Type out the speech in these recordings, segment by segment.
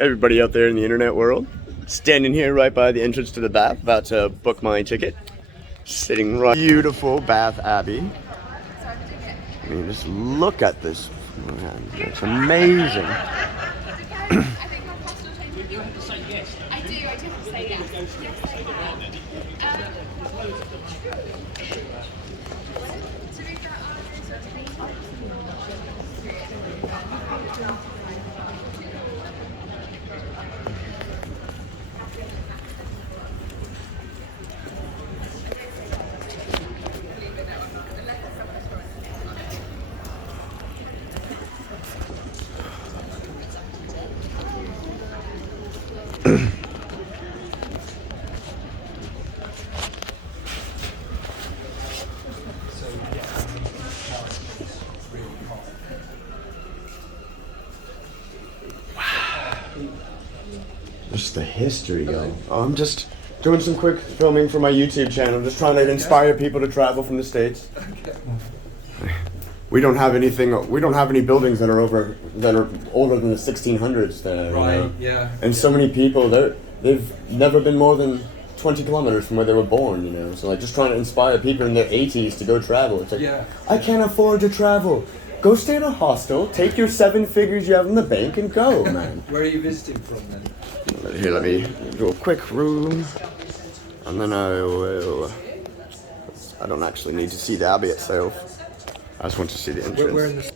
Everybody out there in the internet world, standing here right by the entrance to the bath, about to book my ticket. Sitting right, beautiful Bath Abbey. I mean, just look at this, man. It's amazing. Just the history, yo. I'm just doing some quick filming for my YouTube channel, just trying to inspire people to travel from the States. We don't have anything. We don't have any buildings that are older than the 1600s. There, right. You know? Yeah. And so many people, they've never been more than 20 kilometers from where they were born. You know, so like just trying to inspire people in their 80s to go travel. It's like, yeah. I can't afford to travel. Go stay in a hostel, take your 7 figures you have in the bank, and go, man. Where are you visiting from then? Here, let me do a quick room, and then I will. I don't actually need to see the Abbey itself. I just want to see the entrance. We're in the.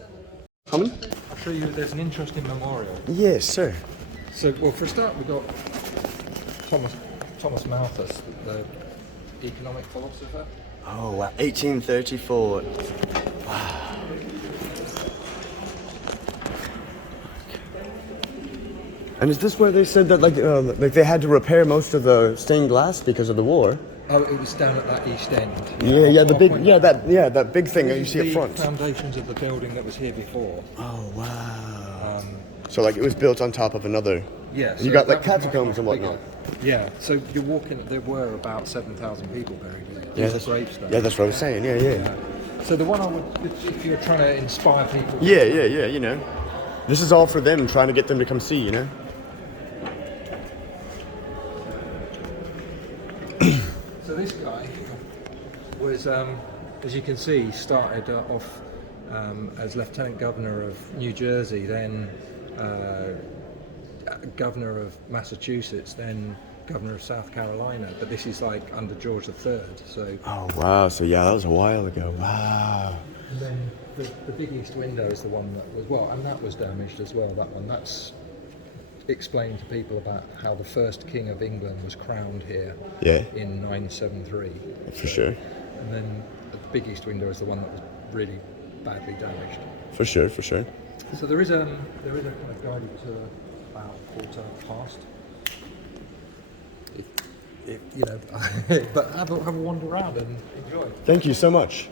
Coming? I'll show you. There's an interesting memorial. Yes, sir. So, well, for a start, we've got Thomas Malthus, the economic philosopher. Oh, wow. 1834. Wow. And is this where they said that like they had to repair most of the stained glass because of the war? Oh, it was down at that east end. Yeah, that big thing that you see up front. The foundations of the building that was here before. Oh wow. So like it was built on top of another. Yeah. So you got like catacombs and whatnot. Yeah. So you're walking. There were about 7,000 people buried here. Yeah, that's gravestones. Yeah, that's what I was saying. Yeah. So the one I would, if you're trying to inspire people. Yeah. You know, this is all for them, trying to get them to come see. You know. So this guy was, as you can see, started off as Lieutenant Governor of New Jersey, then Governor of Massachusetts, then Governor of South Carolina. But this is like under George III. So. Oh wow! So yeah, that was a while ago. Wow. And then the big east window is the one that was and that was damaged as well. That one. That's explaining to people about how the first King of England was crowned here in 973. For sure. And then the big east window is the one that was really badly damaged. For sure. So there is a kind of guided tour about quarter past. If you know, but have a wander around and enjoy. Thank you so much.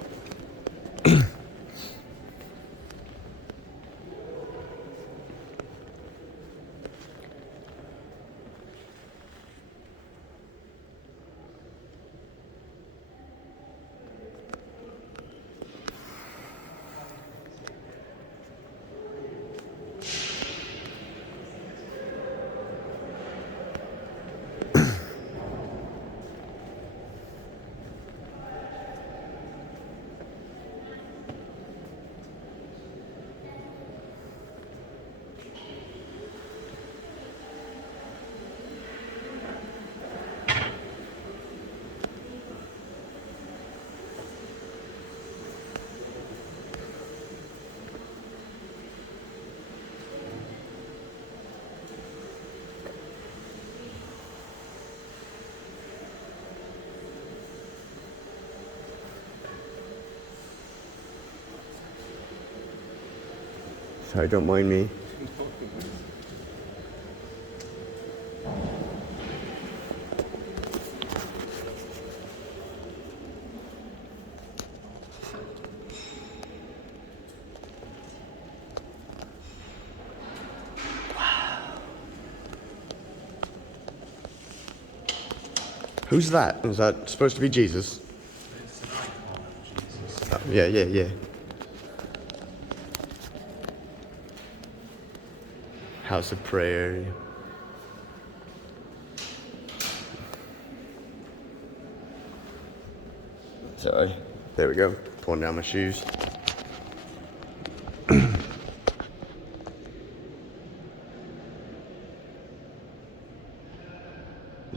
Sorry, don't mind me. Who's that? Is that supposed to be Jesus? It's an icon of Jesus. Yeah. House of prayer. Sorry. There we go. Pulling down my shoes. The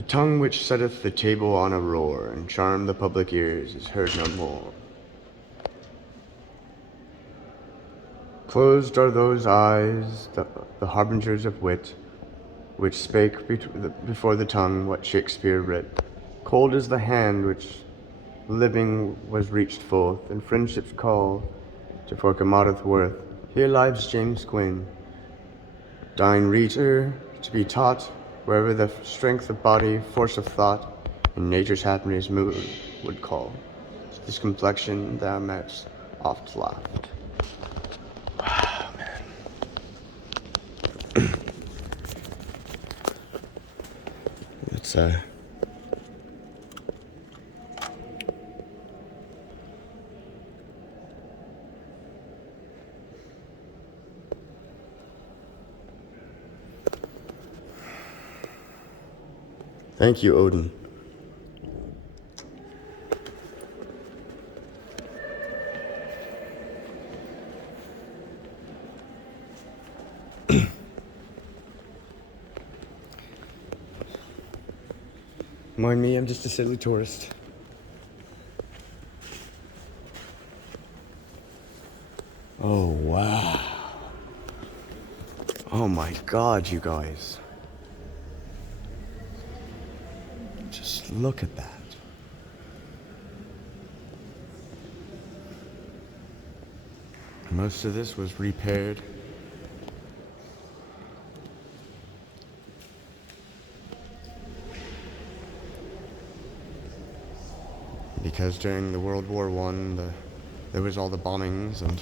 tongue which setteth the table on a roar, and charm the public ears, is heard no more. Closed are those eyes, the harbingers of wit, which spake before the tongue what Shakespeare writ. Cold is the hand which living was reached forth, and friendship's call to for commodeth worth. Here lives James Quinn, dying reader to be taught, wherever the strength of body, force of thought, and nature's happiness mood would call. This complexion thou metst oft laughed. Wow, man. It's Thank you, Odin. Mind me, I'm just a silly tourist. Oh, wow. Oh my God, you guys. Just look at that. Most of this was repaired. Because during the World War I, there was all the bombings, and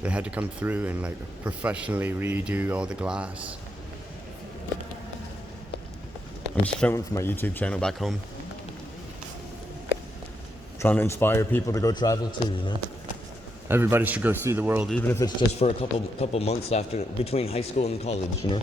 they had to come through and like professionally redo all the glass. I'm just filming for my YouTube channel back home. Trying to inspire people to go travel too, you know? Everybody should go see the world, even if it's just for a couple months after, between high school and college, you know?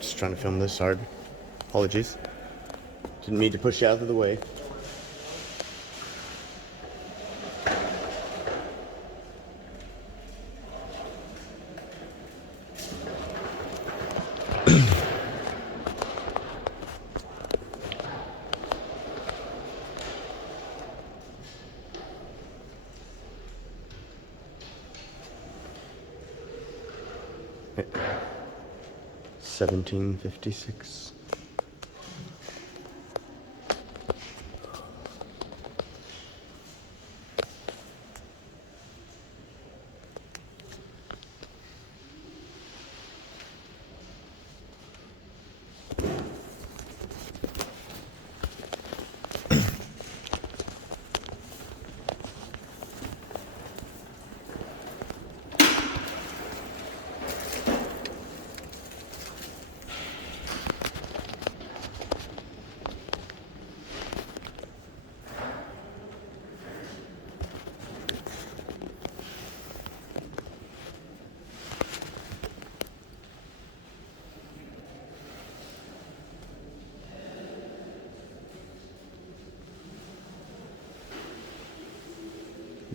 Just trying to film this hard. Apologies. Didn't mean to push you out of the way. Hey. 1756.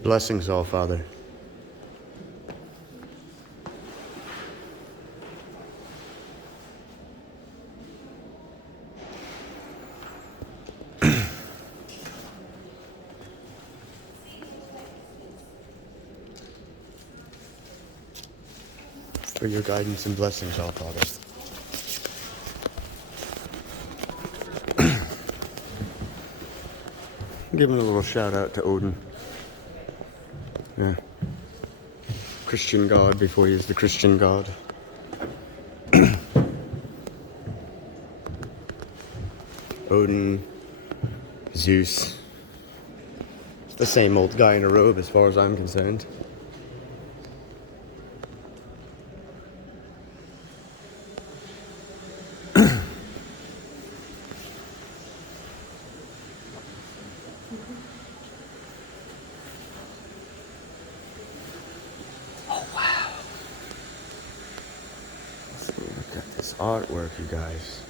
Blessings all, Father. For your guidance and blessings all, Father. Give him a little shout out to Odin. Yeah. Christian god before he is the Christian god. Odin, Zeus. It's the same old guy in a robe as far as I'm concerned. artwork, you guys.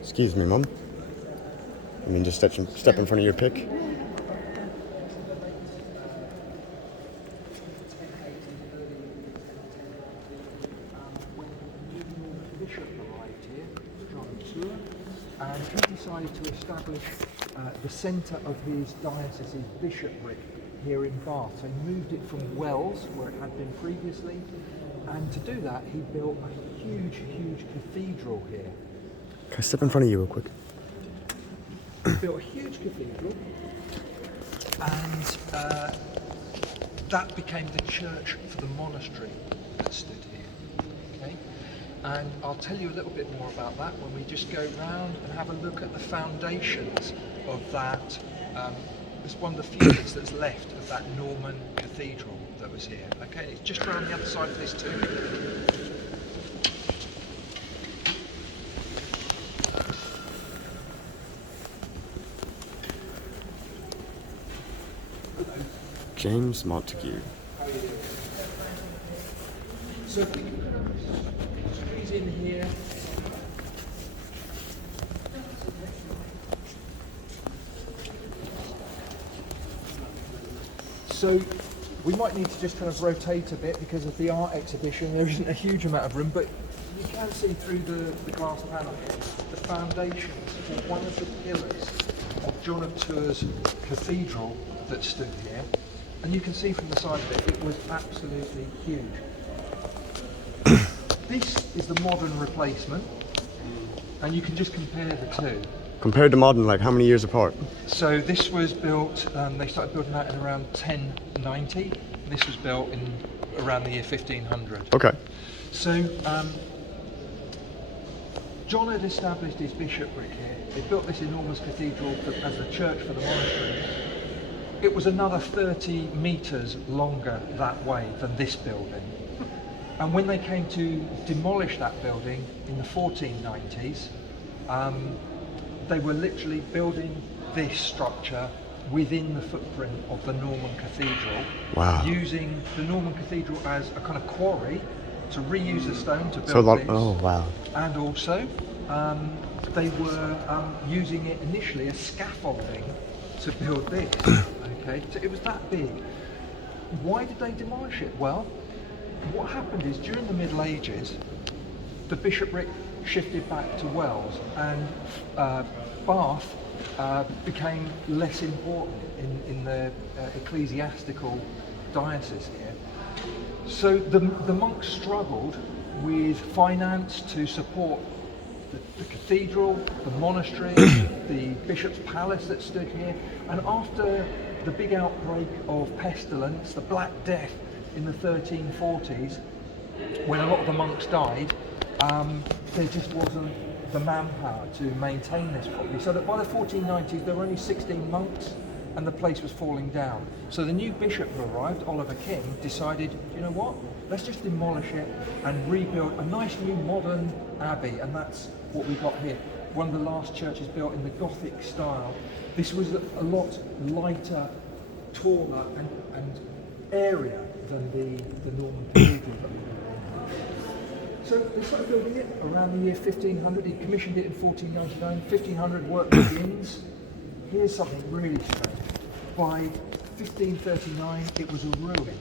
Excuse me, Mum. I mean, just step in front of your pick. Bishop arrived here, John, and he decided to establish the centre of his diocese's bishopric here in Bath. So he moved it from Wells, where it had been previously, and to do that he built a huge, huge cathedral here. Can I step in front of you real quick? He built a huge cathedral, and that became the church for the monastery that stood here. Okay? And I'll tell you a little bit more about that when we just go round and have a look at the foundations of that. It's one of the few bits that's left of that Norman cathedral that was here. Okay, it's just around the other side of this tomb. James Montague. How are you doing? So if we can squeeze in here. So we might need to just kind of rotate a bit because of the art exhibition. There isn't a huge amount of room, but you can see through the glass panel the foundations for one of the pillars of John of Tours cathedral that stood here. And you can see from the side of it, it was absolutely huge. This is the modern replacement, and you can just compare the two. Compared to modern, like how many years apart? So this was built, they started building that in around 1090. This was built in around the year 1500. Okay. So John had established his bishopric here. They built this enormous cathedral as the church for the monastery. It was another 30 metres longer that way than this building. And when they came to demolish that building in the 1490s, they were literally building this structure within the footprint of the Norman Cathedral, using the Norman Cathedral as a kind of quarry to reuse the stone to build this. Oh, wow. And also, they were using it initially as scaffolding to build this. Okay, so it was that big. Why did they demolish it? Well, what happened is during the Middle Ages, the bishopric shifted back to Wells, and Bath became less important in the ecclesiastical diocese here. So the monks struggled with finance to support the cathedral, the monastery, the bishop's palace that stood here, and after the big outbreak of pestilence, the Black Death in the 1340s, when a lot of the monks died, there just wasn't the manpower to maintain this properly. So that by the 1490s there were only 16 monks and the place was falling down. So the new bishop who arrived, Oliver King, decided, you know what, let's just demolish it and rebuild a nice new modern abbey, and that's what we got here. One of the last churches built in the Gothic style. This was a lot lighter, taller and airier than the Norman cathedral that we built. So they started building it around the year 1500. He commissioned it in 1499. 1500 work begins. Here's something really strange. By 1539, it was a ruin.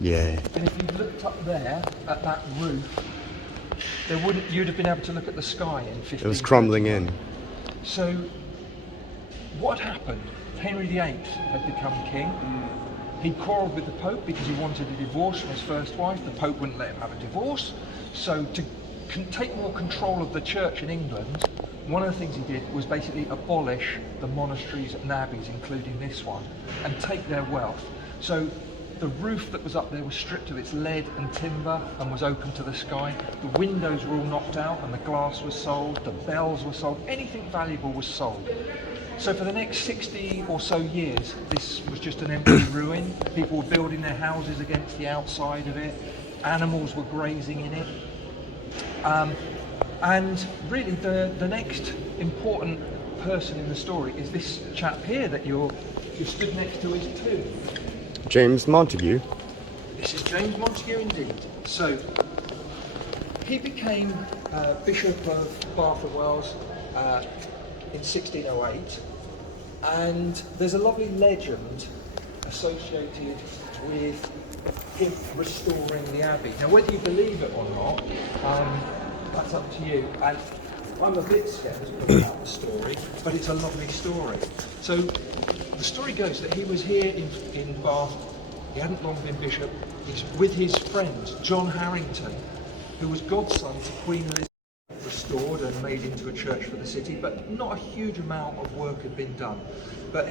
Yeah. And if you looked up there at that roof, you'd have been able to look at the sky in 1539. It was crumbling in. So what had happened? Henry VIII had become king. He quarrelled with the Pope because he wanted a divorce from his first wife. The Pope wouldn't let him have a divorce. So to take more control of the church in England, one of the things he did was basically abolish the monasteries and abbeys, including this one, and take their wealth. So the roof that was up there was stripped of its lead and timber and was open to the sky. The windows were all knocked out and the glass was sold, the bells were sold, anything valuable was sold. So for the next 60 or so years, this was just an empty ruin. People were building their houses against the outside of it. Animals were grazing in it. And really the next important person in the story is this chap here that you're stood next to his tomb. James Montague. This is James Montague indeed. So he became Bishop of Bath and Wells in 1608, and there's a lovely legend associated with him restoring the abbey. Now whether you believe it or not, that's up to you. And I'm a bit sceptical about the story, but it's a lovely story. So the story goes that he was here in Bath. He hadn't long been bishop. He's with his friend John Harrington, who was godson to Queen Elizabeth, restored and made into a church for the city, but not a huge amount of work had been done. But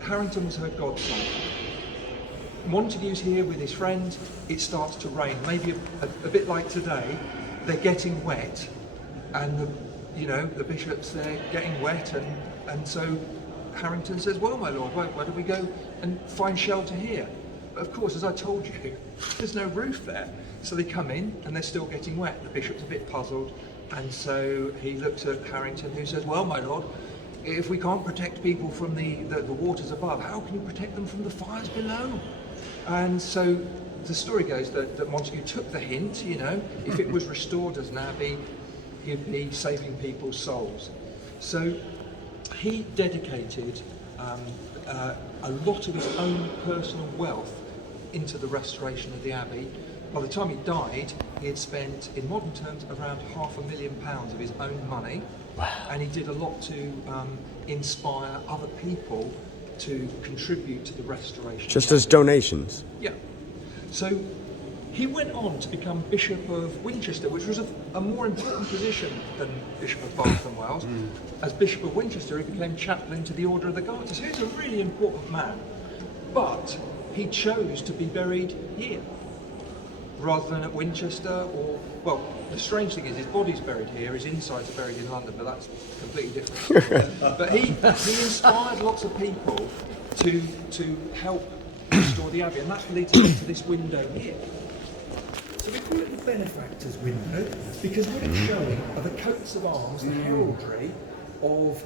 Harrington was her godson. Montague's here with his friend. It starts to rain, maybe a bit like today. They're getting wet, and the bishop's there getting wet, and so Harrington says, well, my lord, why do we go and find shelter here? But of course, as I told you, there's no roof there. So they come in and they're still getting wet. The bishop's a bit puzzled, and so he looks at Harrington, who says, well, my lord, if we can't protect people from the waters above, how can you protect them from the fires below? And so the story goes that Montague took the hint, if it was restored as an abbey, he'd be saving people's souls. So he dedicated a lot of his own personal wealth into the restoration of the abbey. By the time he died, he had spent, in modern terms, around £500,000 of his own money. Wow. And he did a lot to inspire other people to contribute to the restoration. Just as donations? Yeah. So he went on to become Bishop of Winchester, which was a more important position than Bishop of Bath and Wells. As Bishop of Winchester, he became chaplain to the Order of the Garter. So he's a really important man. But he chose to be buried here, rather than at Winchester well, the strange thing is his body's buried here, his insides are buried in London, but that's completely different. But he inspired lots of people to help restore the abbey, and that leads us to this window here. So we call it the benefactor's window because what it's showing are the coats of arms, the heraldry of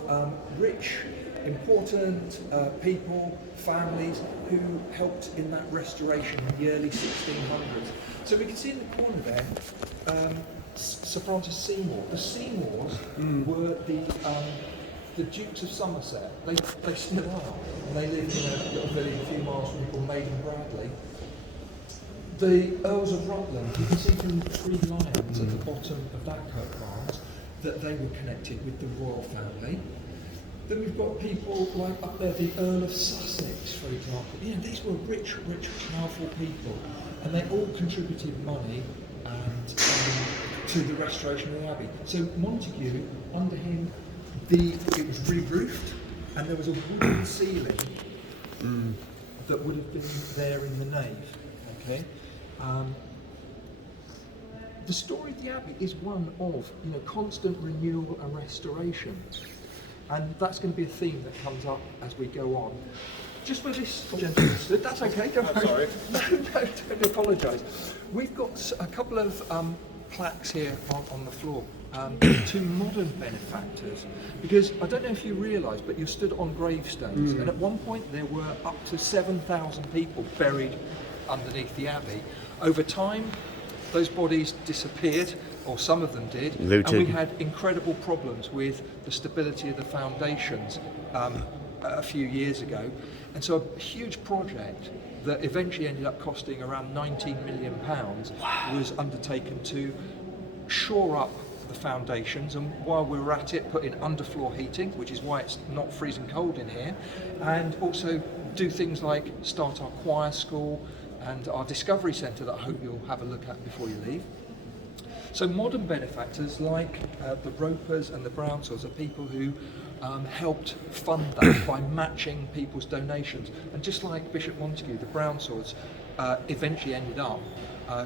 rich, important people, families who helped in that restoration in the early 1600s. So we can see in the corner there, Sir Francis Seymour. The Seymours were the Dukes of Somerset. They still are, and they live in a little village a few miles from here called Maiden Bradley. The Earls of Rutland, you can see from the three lions at the bottom of that coat of arms that they were connected with the royal family. Then we've got people like up there, the Earl of Sussex, for example. These were rich, powerful people, and they all contributed money and to the restoration of the abbey. So Montague, under him, it was re-roofed, and there was a wooden ceiling that would have been there in the nave. Okay. The story of the abbey is one of constant renewal and restoration. And that's going to be a theme that comes up as we go on. Just where this gentleman stood, that's okay, don't worry. No, don't apologise. We've got a couple of plaques here on the floor to modern benefactors. Because I don't know if you realise, but you stood on gravestones, and at one point there were up to 7,000 people buried underneath the abbey. Over time, those bodies disappeared, or some of them did, looted. And we had incredible problems with the stability of the foundations a few years ago. And so a huge project that eventually ended up costing around £19 million was undertaken to shore up the foundations, and while we were at it, put in underfloor heating, which is why it's not freezing cold in here, and also do things like start our choir school and our discovery centre that I hope you'll have a look at before you leave. So modern benefactors like the Ropers and the Brownswords are people who helped fund that by matching people's donations. And just like Bishop Montague, the Brownswords eventually ended up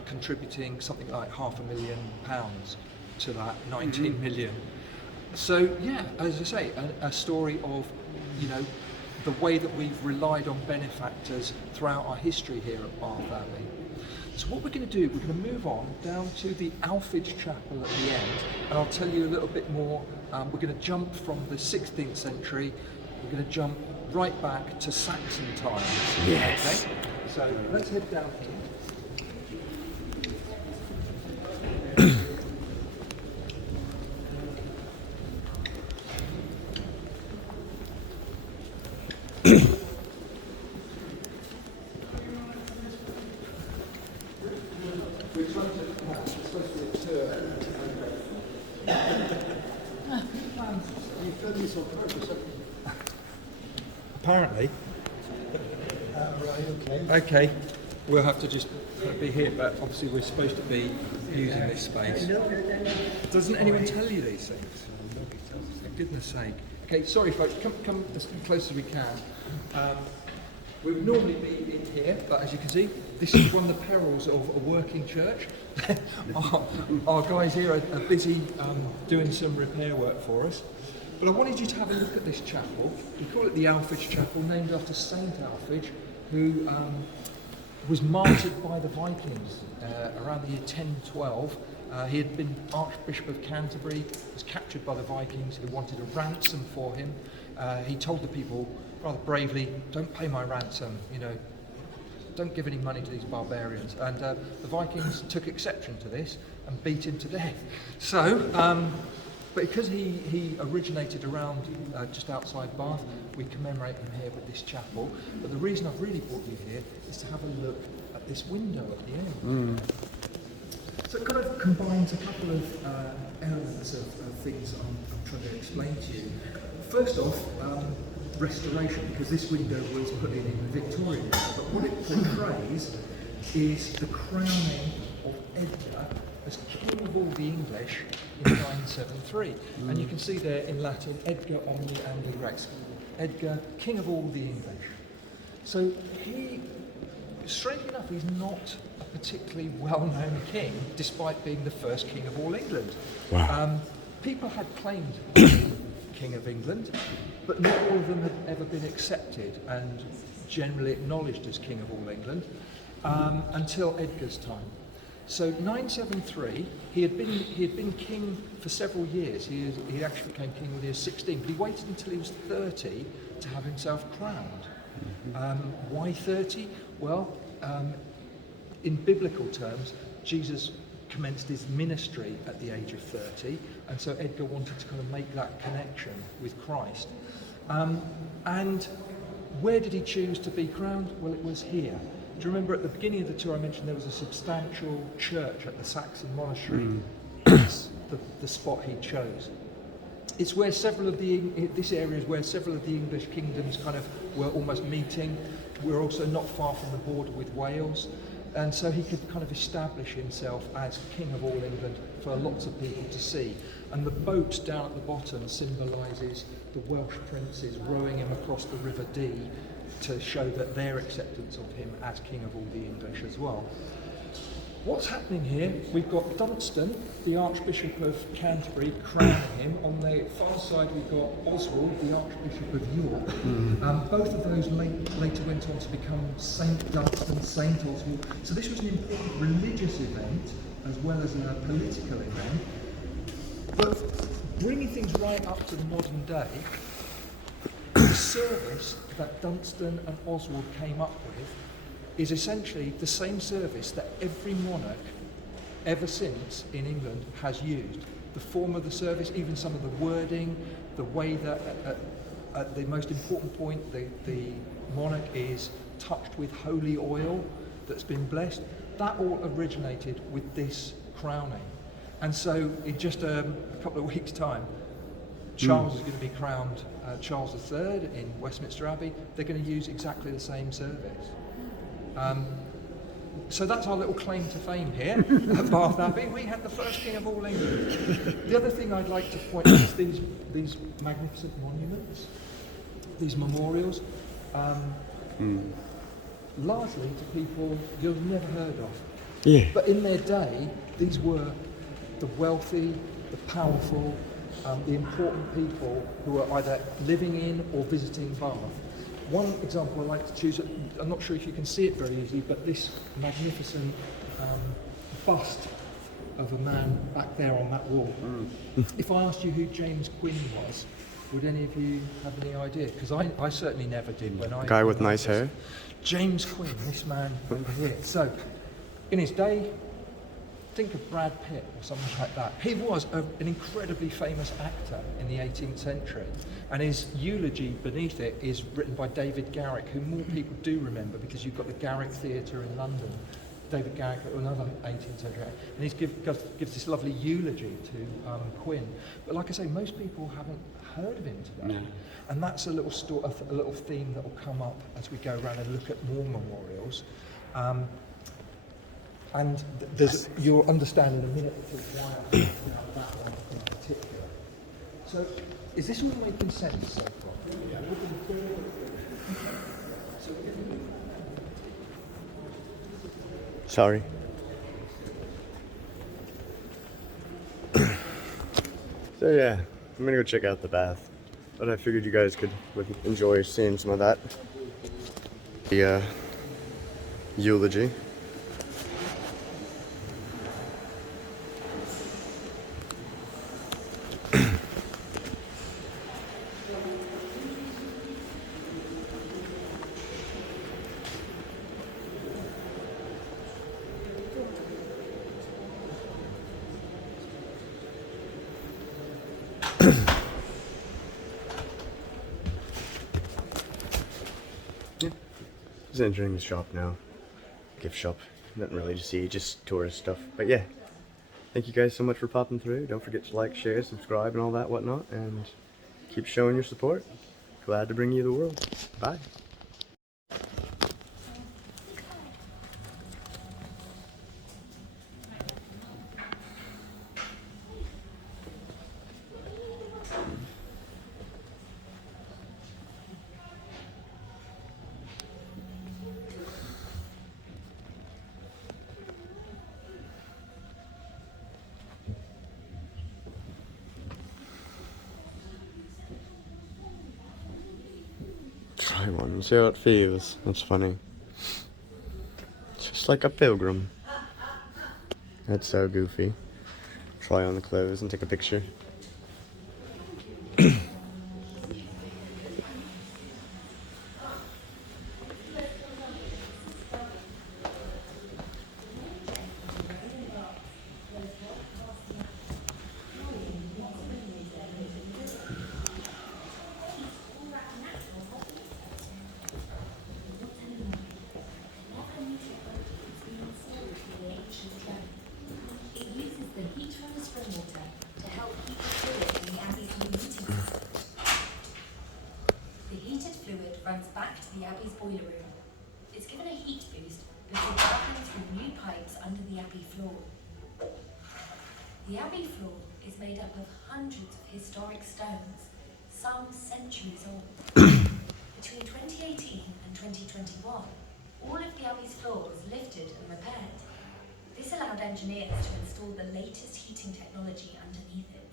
contributing something like £500,000 to that 19 million. So yeah, as I say, a story of, you know, the way that we've relied on benefactors throughout our history here at Bath Abbey. So what we're going to do, we're going to move on down to the Alphage Chapel at the end, and I'll tell you a little bit more. We're going to jump from the 16th century, we're going to jump right back to Saxon times. Yes. Okay? So let's head down here. Apparently. Right, okay. Okay, we'll have to just be here, but obviously we're supposed to be using this space. Doesn't anyone tell you these things? For goodness sake. Okay, sorry folks, come as close as we can. We would normally be in here, but as you can see, this is one of the perils of a working church. our guys here are busy doing some repair work for us. But I wanted you to have a look at this chapel. We call it the Alphage Chapel, named after Saint Alphage, who was martyred by the Vikings around the year 1012. He had been Archbishop of Canterbury, was captured by the Vikings who wanted a ransom for him. He told the people rather bravely, don't pay my ransom, you know, don't give any money to these barbarians. And the Vikings took exception to this and beat him to death. So, but because he originated around just outside Bath, we commemorate him here with this chapel. But the reason I've really brought you here is to have a look at this window at the end. So it kind of combines a couple of elements of things I'm trying to explain to you. First off, restoration, because this window was put in the Victorian era, but what it portrays is the crowning of Edgar as King of all the English in 973. And you can see there in Latin, Edgar Omni Angli Rex. Edgar, King of all the English. So he, strangely enough, he's not a particularly well-known king, despite being the first king of all England. Wow. People had claimed to be King of England, but not all of them had ever been accepted and generally acknowledged as King of all England until Edgar's time. So 973, he had been king for several years. He actually became king when he was 16, but he waited until he was 30 to have himself crowned. Why 30? Well, in biblical terms, Jesus commenced his ministry at the age of 30, and so Edgar wanted to kind of make that connection with Christ. And where did he choose to be crowned? Well, it was here. Do you remember at the beginning of the tour I mentioned there was a substantial church at the Saxon monastery? That's the spot he chose. It's where this area is where several of the English kingdoms kind of were almost meeting. We're also not far from the border with Wales. And so he could kind of establish himself as King of all England for lots of people to see. And the boat down at the bottom symbolises the Welsh princes rowing him across the River Dee to show that their acceptance of him as King of all the English as well. What's happening here? We've got Dunstan, the Archbishop of Canterbury, crowning him. On the far side we've got Oswald, the Archbishop of York. Both of those later went on to become Saint Dunstan, Saint Oswald. So this was an important religious event as well as a political event. But bringing things right up to the modern day, the service that Dunstan and Oswald came up with is essentially the same service that every monarch ever since in England has used. The form of the service, even some of the wording, the way that at the most important point the monarch is touched with holy oil that's been blessed, that all originated with this crowning. And so in just a couple of weeks' time, Charles is going to be crowned Charles III in Westminster Abbey. They're going to use exactly the same service. So that's our little claim to fame here at Bath Abbey. We had the first king of all England. The other thing I'd like to point out is these magnificent monuments, these memorials, largely to people you've never heard of. Yeah. But in their day, these were the wealthy, the powerful, the important people who were either living in or visiting Bath. One example I like to choose, I'm not sure if you can see it very easily, but this magnificent bust of a man back there on that wall. If I asked you who James Quinn was, would any of you have any idea? Because I certainly never did when I... Guy with nice hair? James Quinn, this man over here. So, in his day, think of Brad Pitt or something like that. He was an incredibly famous actor in the 18th century, and his eulogy beneath it is written by David Garrick, who more people do remember because you've got the Garrick Theatre in London. David Garrick, another 18th century actor, and he gives this lovely eulogy to Quinn. But like I say, most people haven't heard of him today, and that's a little a little theme that will come up as we go around and look at more memorials. And you'll understand in a minute why I think about that one in particular. So, is this all making sense so far? Sorry. So yeah, I'm gonna go check out the bath. But I figured you guys would enjoy seeing some of that. The eulogy. Yeah, just entering the shop now. Gift shop. Nothing really to see, just tourist stuff. But yeah, thank you guys so much for popping through. Don't forget to like, share, subscribe, and all that whatnot. And keep showing your support. Glad to bring you the world. Bye. Try one and see how it feels. That's funny. Just like a pilgrim. That's so goofy. Try on the clothes and take a picture. runs back to the Abbey's boiler room. It's given a heat boost because it's running through new pipes under the Abbey floor. The Abbey floor is made up of hundreds of historic stones, some centuries old. Between 2018 and 2021, all of the Abbey's floor was lifted and repaired. This allowed engineers to install the latest heating technology underneath it.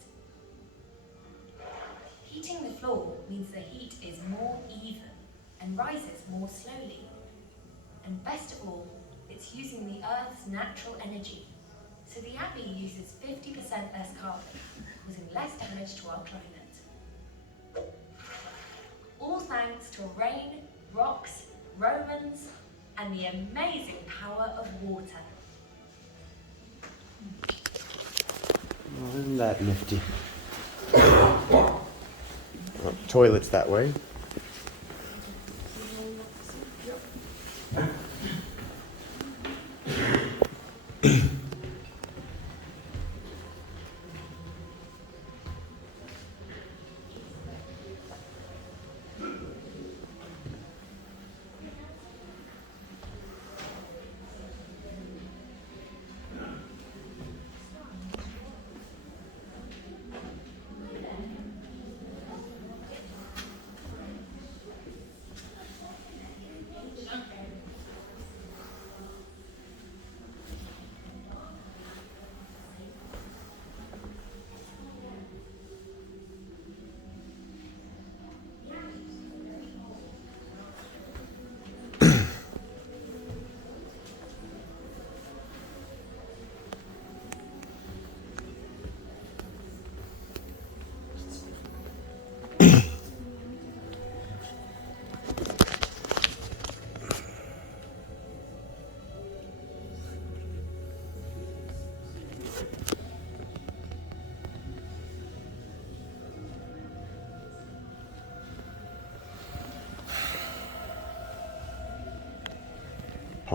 Heating the floor means the heat is more even and rises more slowly. And best of all, it's using the Earth's natural energy. So the Abbey uses 50% less carbon, causing less damage to our climate. All thanks to rain, rocks, Romans, and the amazing power of water. Well, isn't that nifty? Well, toilet's that way.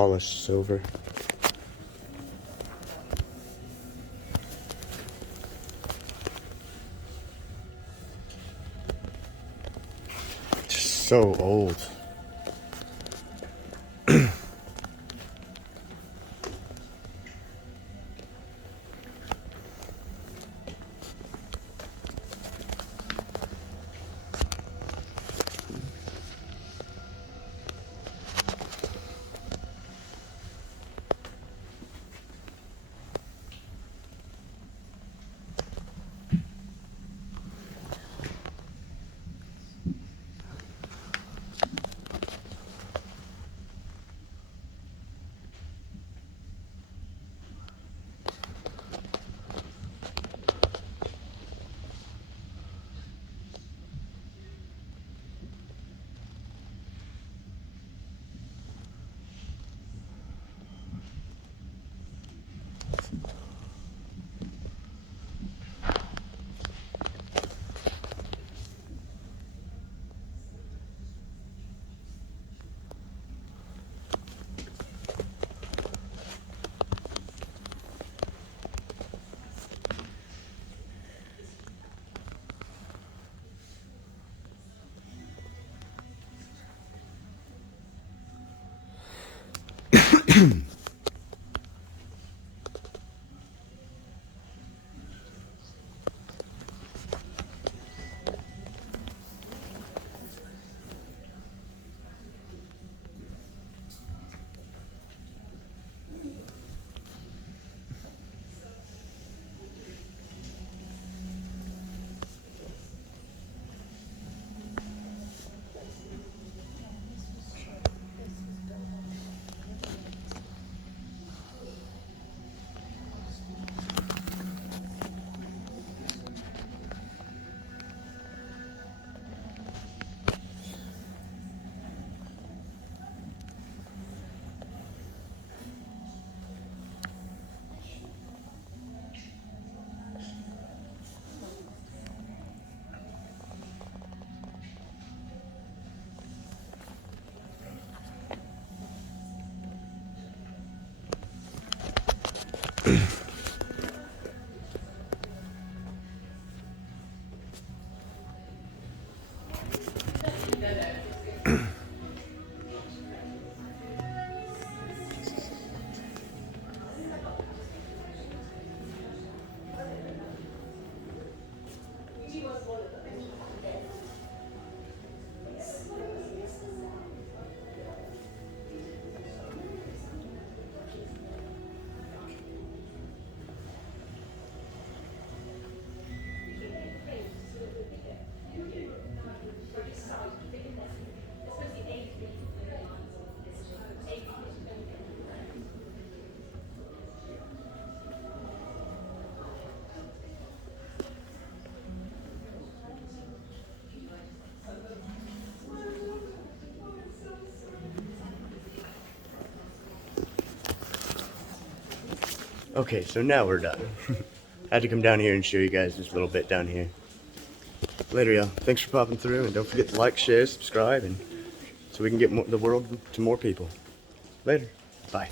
polished silver. Just so old. Okay, so now we're done. I had to come down here and show you guys this little bit down here. Later, y'all. Thanks for popping through, and don't forget to like, share, subscribe, and so we can get the world to more people. Later. Bye.